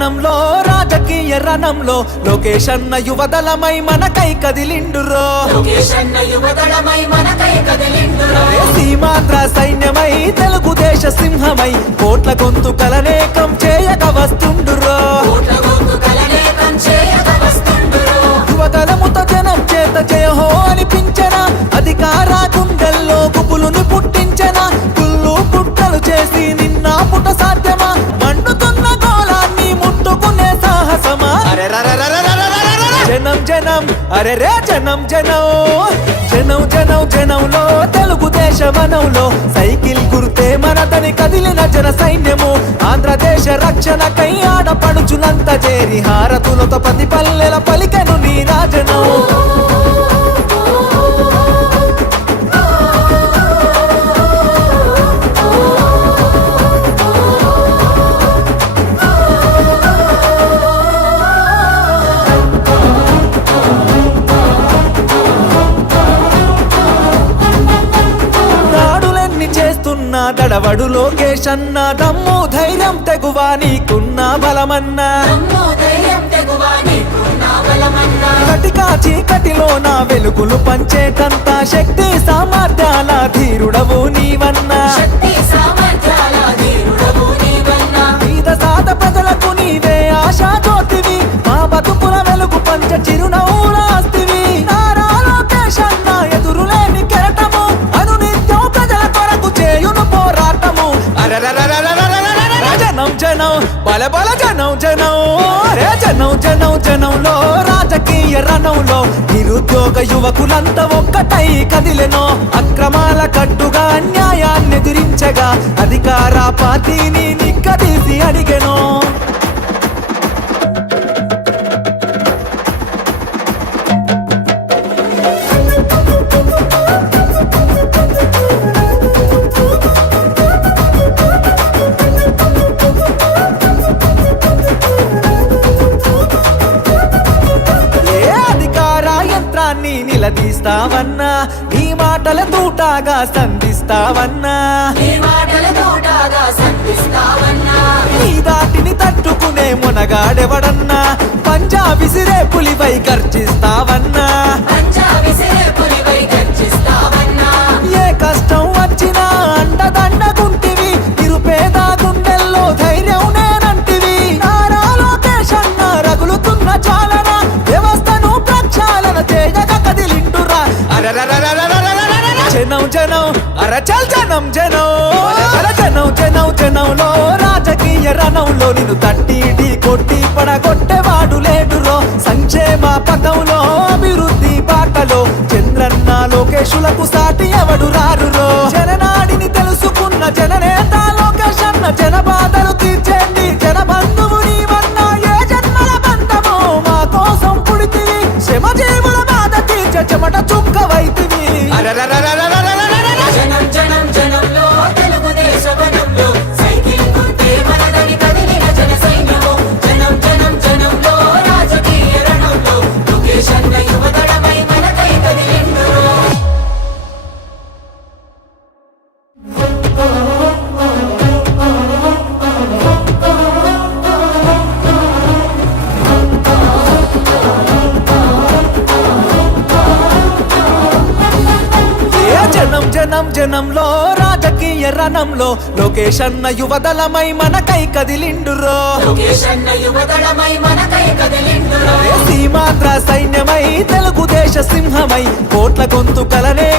జనంలో రాజకీయ రణంలో లోకేష్ అన్న యువదళమై మనకై కదిలిండురో సీమాంధ్ర సైన్యమై తెలుగుదేశ సింహమై కోట్ల గొంతుకలనేకం చేయక వస్తుండురో యువదళముతో జనం చేత జయహో అనిపించన అధికార గుండెల్లో గుబులుని పుట్టించన కుళ్ళు కుట్రలు చేసి నిన్న పుట సాధ్యమా మండుతున్న గోళాన్ని ముట్టుకునే సాహసమా జనం జనం అరే రే జనం జనం జనం జనం జనంలో తెలుగుదేశ వనంలో సైకిల్ గుర్తే మనదని కదిలిన జన సైన్యము ఆంధ్రదేశ రక్షణకై ఆడపడుచులంత చేరి హారతులతో ప్రతి పల్లెల పలికెను నీ రాజనం దడవడు లోకేష్ అన్న దమ్ము ధైర్యం తెగువా నీకున్న బలమన్నా కటికా చీకటిలో నా వెలుగులు పంచేటంత శక్తి సామర్థ్యాల ధీరుడవు నీవన్నా పేద సాద ప్రజలకు నీవే ఆశా జ్యోతివి మా బతుకుల వెలుగు పంచ చిరునవ్వులాస్తివి నారా లోకేష్ అన్న ఎదురులేని కెరటము అనునిత్యం ప్రజల కొరకు చేయును పోరాటము జనం జనం బల బల జనం జనం రే జనం జనం జనంలో రాజకీయ రణంలో నిరుద్యోగ యువకులంతా ఒక్కటై కదిలెనో అక్రమాల కట్టుగా అన్యాయాన్ని ఎదిరించగా అధికార పార్టీని నిక్కదీసి అడిగెనో నిలదీస్తావన్నా నీ మాటల తూటాగా సంధిస్తావన్నా నీ దాటిని తట్టుకునే మునగాడెవడన్నా పంజా విసిరే పులిపై గర్జిస్తావన్నా ఏ కష్టం వచ్చినా అండదండగుంటివి నిరుపేద గుండెల్లో ధైర్యం నేనంటివి నారా లోకేష్ అన్న రగులుతున్న చాలన వ్యవస్థను ప్రక్షాళన చేయగా కదిలిండురా జనం జనం అరచల్ జనం జనం జనం జనం జనంలో రాజకీయ రణంలో నిన్ను తట్టి కొట్టి పడగొట్టేవాడు లేడురో సంక్షేమ పథంలో అభివృద్ధి బాటలో చంద్రన్న లోకేశులకు సాటి ఎవడు రారురో జననాడిని తెలుసుకున్న జననేత లోకేష్ అన్న జన బాధలు తీర్చేండి జన బంధువు నీవన్నా ఏ జన్మల బంధమో మా కోసం పుడితివి శ్రమ జీవుల బాధ తీర్చే చెమట చుక్కవైతివి జనం జనం జనంలో తెలుగుదేశ వనంలో సైకిల్ గుర్తే మనదని కదిలిన జన సైన్యము జనం జనం జనంలో రాజకీయ రణంలో లోకేష్ అన్న యువదళమై మనకై కదిలిండురో జనం జనం జనంలో రాజకీయ రణంలో లోకేష్ అన్న యువదళమై మనకై కదిలిండురో సీమాంధ్ర సైన్యమై తెలుగుదేశ సింహమై కోట్ల గొంతుకలనే